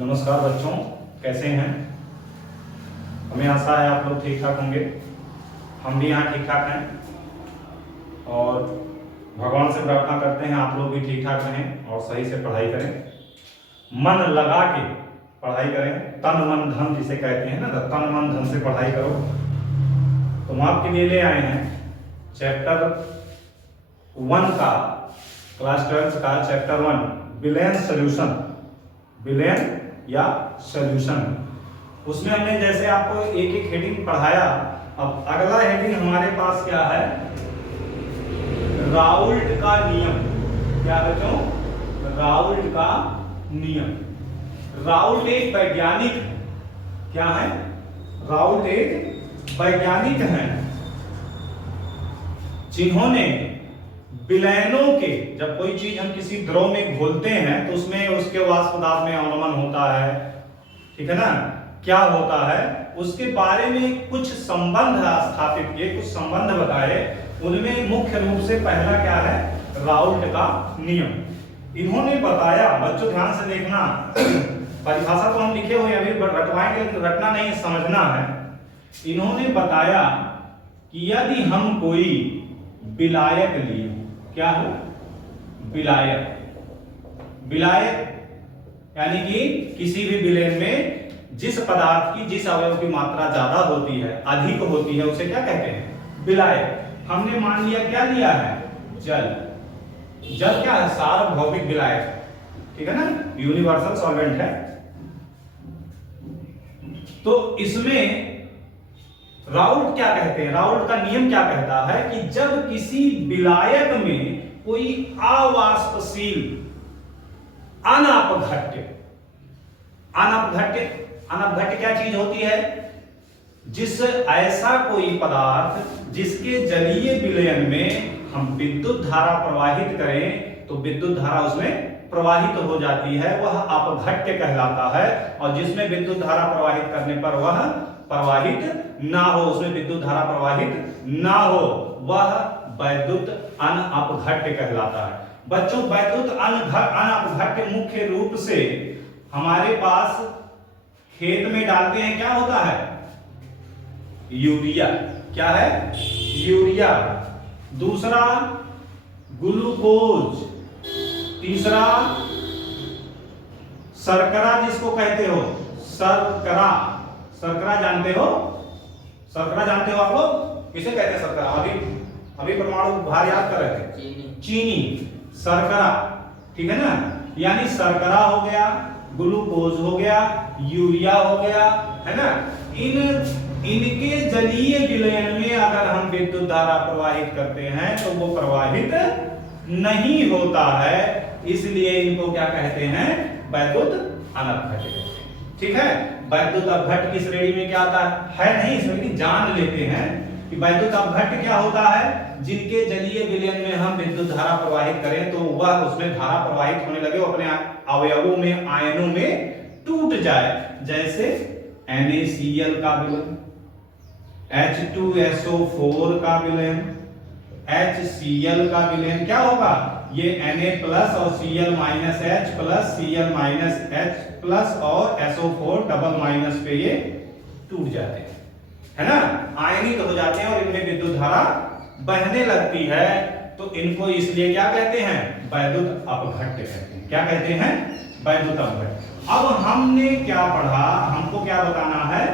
नमस्कार बच्चों, कैसे हैं? हमें आशा है आप लोग ठीक ठाक होंगे। हम भी यहाँ ठीक ठाक हैं और भगवान से प्रार्थना करते हैं आप लोग भी ठीक ठाक रहें और सही से पढ़ाई करें, मन लगा के पढ़ाई करें। तन मन धन जिसे कहते हैं ना, तो तन मन धन से पढ़ाई करो। तो हम आपके लिए ले आए हैं चैप्टर 1 का, क्लास 12 का चैप्टर 1 बिलियन सोल्यूशन, बिलियन या सॉल्यूशन। उसमें हमने जैसे आपको एक एक हेडिंग पढ़ाया। अब अगला हेडिंग हमारे पास क्या है? राउल्ट का नियम। क्या बच्चों? राउल्ट का नियम। राउल्ट एक वैज्ञानिक, क्या है? राउल्ट एक वैज्ञानिक हैं जिन्होंने विलयनों के, जब कोई चीज हम किसी द्रव में घोलते हैं तो उसमें उसके वाष्प पदार्थ में अवनमन होता है, ठीक है ना? क्या होता है उसके बारे में कुछ संबंध स्थापित किए, कुछ संबंध बताए। उनमें मुख्य रूप से पहला क्या है? राउल्ट का नियम। इन्होंने बताया, बच्चों ध्यान से देखना, परिभाषा तो हम लिखे हुए अभी रटवाएंगे, रटना नहीं, समझना है। इन्होंने बताया कि यदि हम कोई विलायक लिए, क्या हो? विलायक। विलायक यानी कि किसी भी विलयन में जिस पदार्थ की, जिस अवयव की मात्रा ज्यादा होती है, अधिक होती है, उसे क्या कहते हैं? विलायक। हमने मान लिया, क्या लिया है? जल। जल क्या है? सार्वभौमिक विलायक, ठीक है ना, यूनिवर्सल सॉल्वेंट है। तो इसमें राउल्ट क्या कहते हैं? राउल्ट का नियम क्या कहता है कि जब किसी विलायक में कोई अवाष्पशील अनअपघट्य, अनअपघट्य क्या चीज होती है? जिस ऐसा कोई पदार्थ जिसके जलीय विलयन में हम विद्युत धारा प्रवाहित करें तो विद्युत धारा उसमें प्रवाहित हो जाती है, वह अपघट्य कहलाता है। और जिसमें विद्युत धारा प्रवाहित करने पर वह प्रवाहित ना हो, उसमें विद्युत धारा प्रवाहित ना हो, वह वैद्युत अनअपघट्य कहलाता है। बच्चों, वैद्युत अनअपघट्य मुख्य रूप से हमारे पास खेत में डालते हैं, क्या होता है? यूरिया। क्या है? यूरिया। दूसरा ग्लूकोज। तीसरा शर्करा, जिसको कहते हो शर्करा। शर्करा जानते हो? शर्करा जानते हो आप लोग? किसे कहते हैं शर्करा? अभी परमाणु भार याद कर रहे थे, चीनी। शर्करा, ठीक है ना? यानी शर्करा हो गया, ग्लूकोज हो गया, यूरिया हो गया, है ना? इनके जलीय विलयन में अगर हम विद्युत धारा प्रवाहित करते हैं तो वो प्रवाहित नहीं होता है, इसलिए इनको क्या कहते हैं? वैद्युत अनअपघट्य, ठीक है? वैद्युत अपघट्य की श्रेणी में क्या आता है? नहीं, इसमें जान लेते हैं कि वैद्युत अपघट्य क्या होता है? जिनके जलीय विलयन में हम विद्युत धारा प्रवाहित करें तो वह उसमें धारा प्रवाहित होने लगे, अपने अवयवों में, आयनों में टूट जाए। जैसे NaCl का विलयन, H2SO4 का विलयन, HCl का विलयन, क्या होगा? ये Na+ और Cl- H plus Cl- H plus और SO4 डबल माइनस पे ये टूट जाते हैं, है ना? आयनित हो जाते हैं और इनमें विद्युत धारा बहने लगती है। तो इनको इसलिए क्या कहते हैं? वैद्युत अपघट्य कहते हैं। क्या कहते हैं? वैद्युत अपघट्य। अब हमने क्या पढ़ा? हमको क्या बताना है?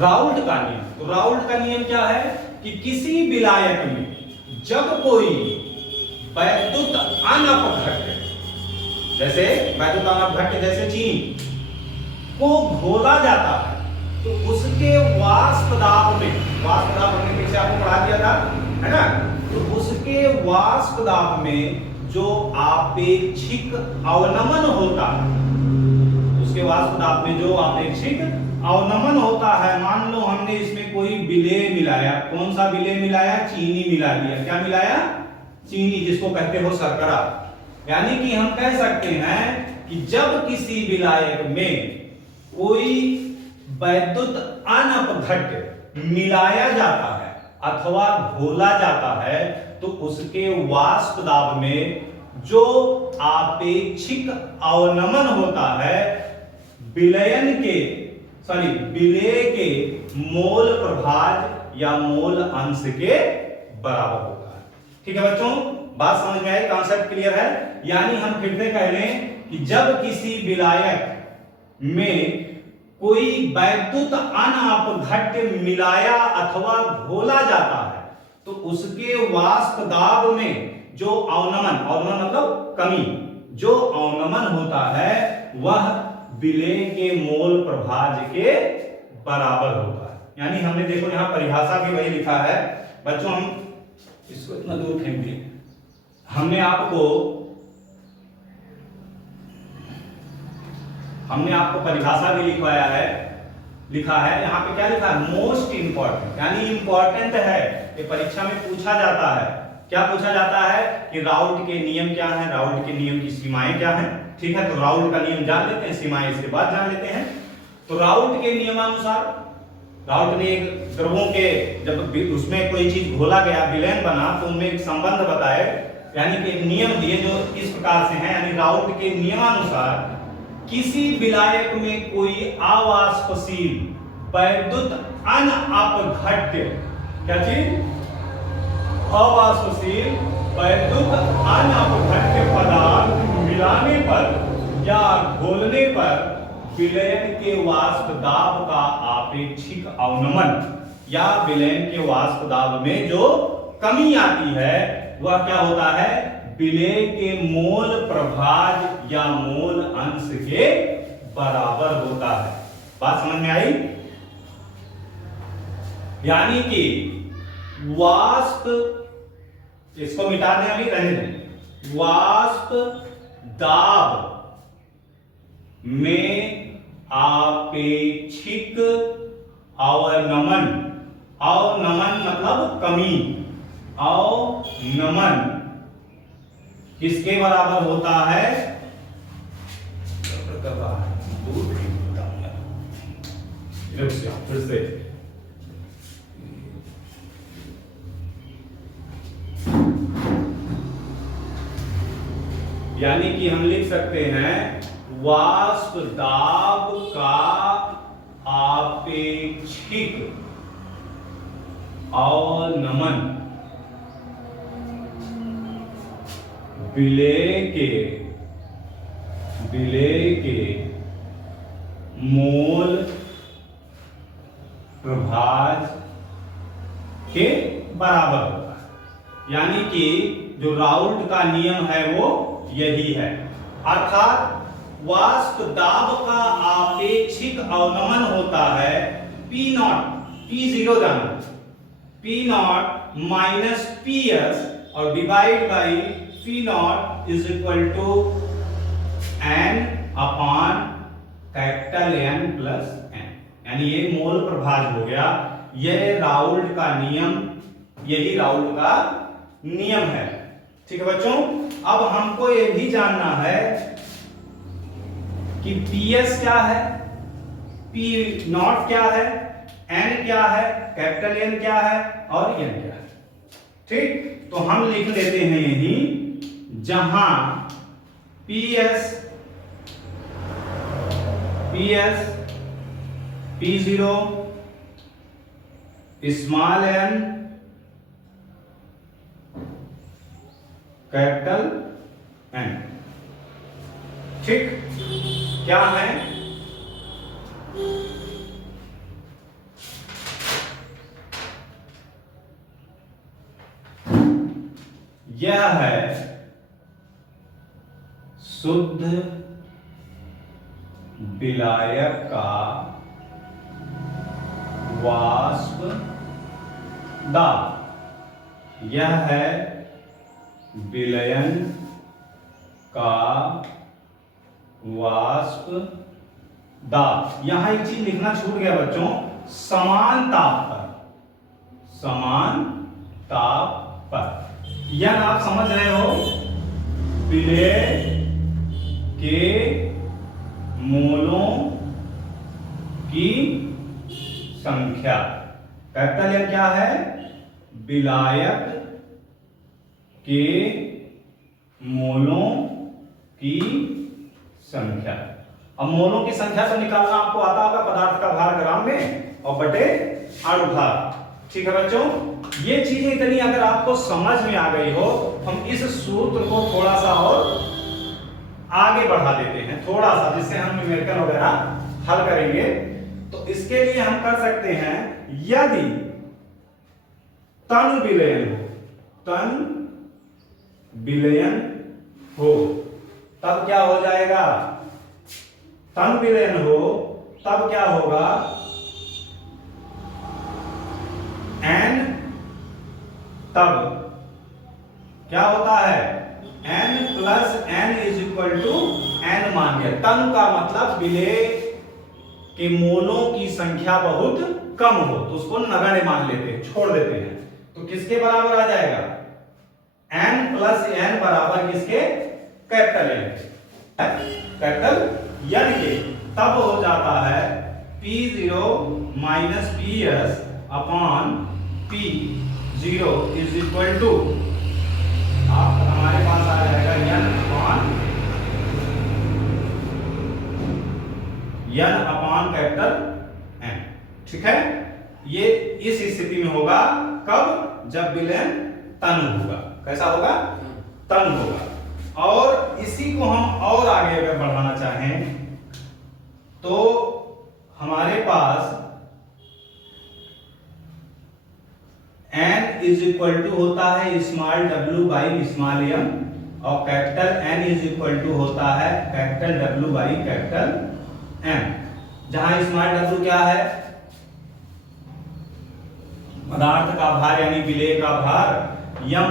राउल्ट का नियम। तो राउल्ट का नियम क्या है कि किसी विलायक में जब कोई वैद्युत अनअपघट्य, जैसे वैद्युत अनअपघट्य जैसे चीनी को घोला जाता है तो उसके वाष्प दाब में, वाष्प दाब हमने पीछे आपको पढ़ा दिया था, है ना? तो उसके वाष्प दाब में जो आपेक्षिक अवनमन होता है, उसके वाष्प दाब में जो आपेक्षिक अवनमन होता है, मान लो हमने इसमें कोई विलेय मिलाया। कौन सा विलेय मिलाया? चीनी मिला दिया। क्या मिलाया? चीनी, जिसको कहते हो शर्करा। यानी कि हम कह सकते हैं कि जब किसी विलायक में कोई वैद्युत अनअपघट्य मिलाया जाता है अथवा घोला जाता है तो उसके वाष्प दाब में जो आपेक्षिक अवनमन होता है विलेय के मोल प्रभाज या मोल अंश के बराबर होता है। ठीक है बच्चों, बात समझ में आई, कॉन्सेप्ट क्लियर है। यानी हम फिर से कह लें कि जब किसी विलायक में कोई वैद्युत अनअपघट्य मिलाया अथवा घोला जाता है तो उसके वाष्प दाब में जो अवनमन मतलब कमी, जो अवनमन होता है वह विलेय के मोल प्रभाज के बराबर होता है। यानी हमने देखो यहां परिभाषा भी वही लिखा है बच्चों, हम इसको इतना दूर फेंक दिए। हमने आपको परिभाषा भी लिखा है यहाँ पे क्या लिखा है, मोस्ट इंपॉर्टेंट, यानी इंपॉर्टेंट है, ये परीक्षा में पूछा जाता है। क्या पूछा जाता है कि राउल्ट के नियम क्या है, राउल्ट के नियम की सीमाएं क्या है। ठीक है, तो राउल्ट का नियम जान लेते हैं, सीमाएं इसके बाद जान लेते हैं। तो राउल्ट के नियमानुसार राउल्ट ने एक द्रवों के जब उसमें कोई चीज घोला गया, विलयन बना, तो उनमें एक संबंध बताए, यानी कि एक नियम दिए जो इस प्रकार से हैं। यानी राउल्ट के नियमानुसार किसी विलायक में कोई अवाष्पशील वैद्युत अनअपघट्य, क्या चीज, अवाष्पशील वैद्युत अनअपघट्य पदार्थ मिलाने पर या घोलने पर विलयन के वाष्प दाब का आपेक्षिक अवनमन या विलयन के वाष्प दाब में जो कमी आती है वह क्या होता है, विलेय के मोल प्रभाज या मोल अंश के बराबर होता है। बात समझ में आई? यानी कि वाष्प, इसको मिटा दें, अभी रहने दें, वाष्प दाब में आपेक्षिक अवनमन, अवनमन मतलब कमी, अवनमन किसके बराबर होता है, फिर से यानी कि हम लिख सकते हैं वाष्प दाब का आपेक्षिक अवनमन विलेय के मोल प्रभाज के बराबर होता है। यानी कि जो राउल्ट का नियम है वो यही है, अर्थात वाष्प दाब का आपेक्षिक अवनमन होता है P0, P0 जाना, P0 माइनस PS और divide by P0 is equal to N upon capital N plus N, यानी ये मोल प्रभाज हो गया। यह राउल्ट का नियम, यही राउल्ट का नियम है। ठीक है बच्चों, अब हमको ये भी जानना है कि PS क्या है, P0 क्या है, N क्या है, कैपिटल N क्या है और N क्या है। ठीक, तो हम लिख लेते हैं यही, जहां PS P0 small n capital N। ठीक, क्या है, यह है शुद्ध विलायक का वाष्प दाब, यह है विलयन का वाष्प दाब। यहां एक चीज लिखना छूट गया बच्चों, समान ताप पर, समान ताप पर। यह आप समझ रहे हो, विलेय के मोलों की संख्या, कैपिटल N क्या है, विलायक के मोलों की संख्या। अब मोलों की संख्या से निकालना आपको आता होगा, पदार्थ का भार ग्राम में और बटे अणु भार। ठीक है बच्चों, ये चीजें इतनी अगर आपको समझ में आ गई हो, हम इस सूत्र को थोड़ा सा और आगे बढ़ा देते हैं थोड़ा सा, जिससे हम न्यूमेरिकल वगैरह हल करेंगे। तो इसके लिए हम कर सकते हैं, यदि तन विलयन हो, तन विलयन हो तब क्या हो जाएगा, तन विलयन हो तब क्या होगा, n तब क्या होता है, n plus n is equal to n मान लिया। तन का मतलब विलेय के मोलों की संख्या बहुत कम हो तो उसको नगण्य मान लेते हैं, छोड़ देते हैं। तो किसके बराबर आ जाएगा, n प्लस n बराबर किसके, कैपिटल N, कैपिटल N के। तब हो जाता है P0 minus PS upon P0 is equal to, आप हमारे पास आ जाएगा n अपॉन कैपिटल N। ठीक है, ये इस स्थिति में होगा कब, जब विलयन तन होगा। कैसा होगा, तन होगा। और इसी को हम और आगे अगर बढ़ाना चाहें तो हमारे पास n इज इक्वल टू होता है small w by small m और capital N is equal to होता है capital W by capital M, जहां स्मॉल w क्या है, पदार्थ का भार यानी विलेय का भार, m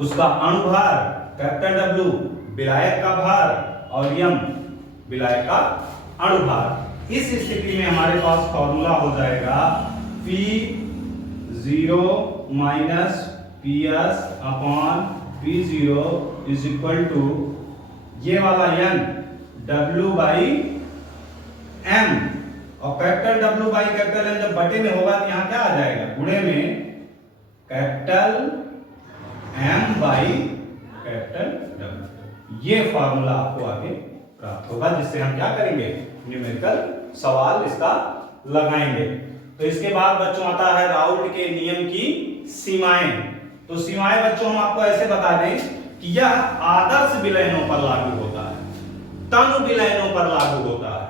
उसका अणुभार कैपिटल W विलायक का भार और m विलायक का अणुभार। इस स्थिति में हमारे पास फॉर्मूला हो जाएगा P0 minus PS upon P0 is equal to ये वाला n W बाई M और capital W by capital M जब बटे में होगा तो यहां क्या आ जाएगा, गुणे में capital M by capital W। ये फॉर्मूला आपको आगे प्राप्त होगा, जिससे हम क्या करेंगे, न्यूमेरिकल सवाल इसका लगाएंगे। तो इसके बाद बच्चों आता है राउल्ट के नियम की सीमाएं। तो सीमाएं बच्चों हम आपको ऐसे बता दें कि यह आदर्श विलयनों पर लागू होता है, तन विलयनों पर लागू होता है,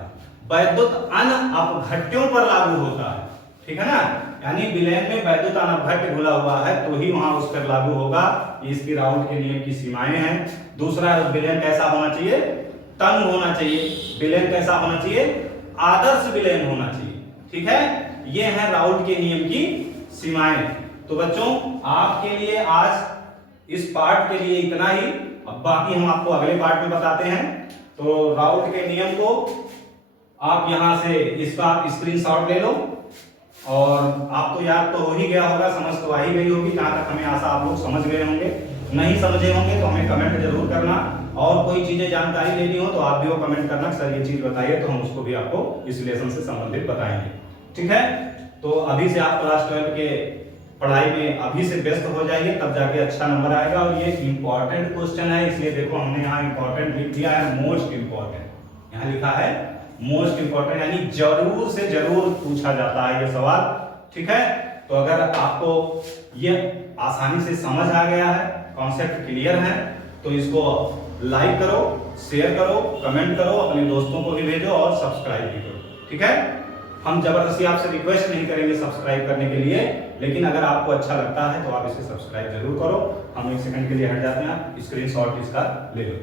वैद्युत अनअपघट्यों पर लागू होता है। ठीक है ना, यानी विलयन में वैद्युत अनअपघट्य घुला हुआ है तो ही वहां उस पर लागू होगा। ये इसकी राउल्ट के नियम की सीमाएं हैं। दूसरा, विलयन कैसा होना चाहिए, तन होना चाहिए। विलयन कैसा होना चाहिए, आदर्श विलयन होना चाहिए। ठीक है, ये है राउल्ट के नियम की सीमाएं। तो बच्चों आपके लिए आज इस पार्ट के लिए इतना ही, अब बाकी हम आपको अगले पार्ट में बताते हैं। तो राउल्ट के नियम को आप यहां से इसका स्क्रीनशॉट ले लो और आपको याद तो हो ही गया होगा, समझ तो आ ही गई होगी। जहां तक हमें आशा आप लोग समझ गए होंगे, नहीं समझे होंगे तो हमें कमेंट जरूर करना। और कोई चीजें जानकारी लेनी हो तो आप भी वो कमेंट करना, सर ये चीज बताइए, तो हम उसको भी आपको इस लेसन से संबंधित बताएंगे। ठीक है, तो अभी से आप क्लास 12 के पढ़ाई में अभी से व्यस्त हो जाइए, तब जाके अच्छा नंबर आएगा। और ये इंपॉर्टेंट क्वेश्चन है, इसलिए देखो हमने यहाँ इंपॉर्टेंट लिख दिया है, मोस्ट इंपॉर्टेंट यहाँ लिखा है, मोस्ट इंपॉर्टेंट यानी जरूर से जरूर पूछा जाता है ये सवाल। ठीक है, तो अगर आपको ये आसानी से समझ आ गया है, कॉन्सेप्ट क्लियर है, तो इसको लाइक करो, शेयर करो, कमेंट करो, अपने दोस्तों को भी भेजो और सब्सक्राइब भी करो। ठीक है, हम जबरदस्ती आपसे रिक्वेस्ट नहीं करेंगे सब्सक्राइब करने के लिए, लेकिन अगर आपको अच्छा लगता है तो आप इसे सब्सक्राइब जरूर करो। हम 1 सेकंड के लिए हट जाते हैं, स्क्रीनशॉट इसका ले लो।